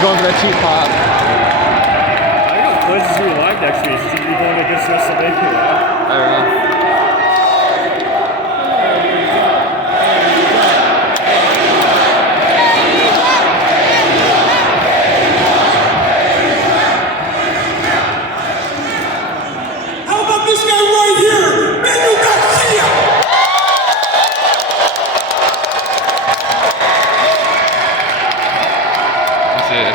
going for that cheap pop. I got places we like next week. Should be going against WrestleMania. I don't know. How about this guy right here, Magic Garcia? That's it.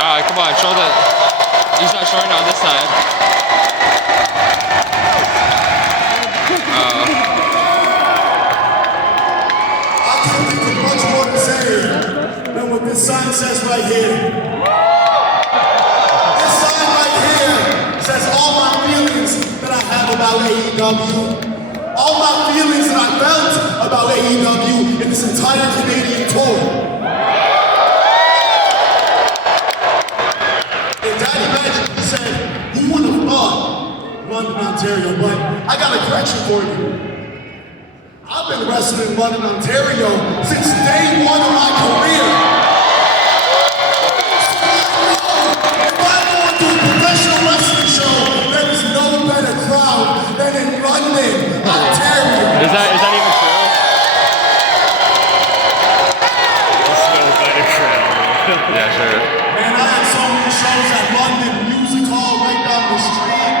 Alright, come on, show that. He's not showing on this side. I can't think of much more to say than what this sign says right here. This sign right here says all my feelings that I have about AEW, all my feelings that I felt about AEW in this entire Canadian tour. And Daddy Magic said, who would have thought London, Ontario? But I got a correction for you. I've been wrestling in London, Ontario since day one of my career. If I go to a professional wrestling show, there is no better crowd than in London, Ontario. Is that even true? There's no better crowd. Yeah, sure. Man, I had so many shows at London Music Hall right down the street.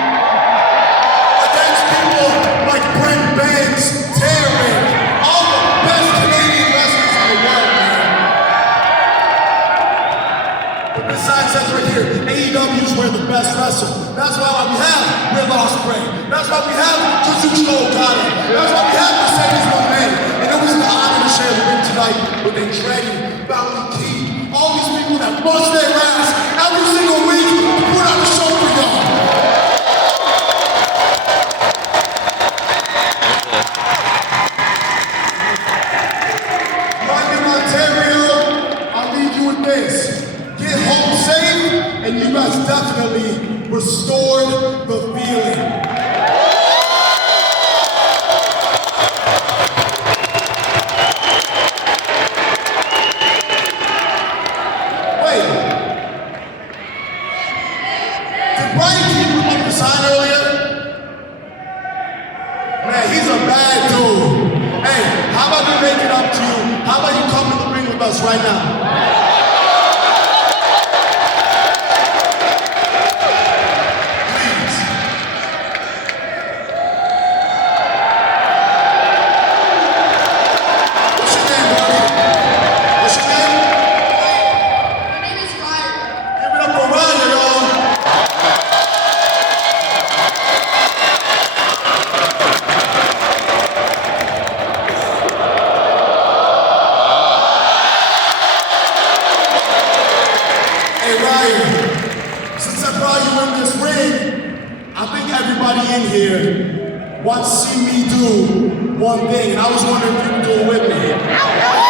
Against people like Brent Banks, Tarek, all the best Canadian wrestlers in the world, man. But this sign says right here, AEW is where the best wrestle. That's why we have Will Ospreay. That's why we have Kazuchika Okada. That's why we have Mercedes Moné. And it was an honor to share the ring tonight with Andretti, Valley Key, all these people that bust their ass every single week to put on a show for y'all. London, Ontario, I'll leave you with this. Get home safe, and you guys definitely restored the feeling. Wait. Did Brian keep up the sign earlier? Man, he's a bad dude. Hey, how about we make it up to you? How about you come to the ring with us right now? Please. What's your name, buddy? What's your name? My name is Ryan. Give it up for Ryan, y'all. Hey Ryan, since I brought you in this ring, I think everybody in here wants to see me do one thing, and I was wondering if you could do it with me.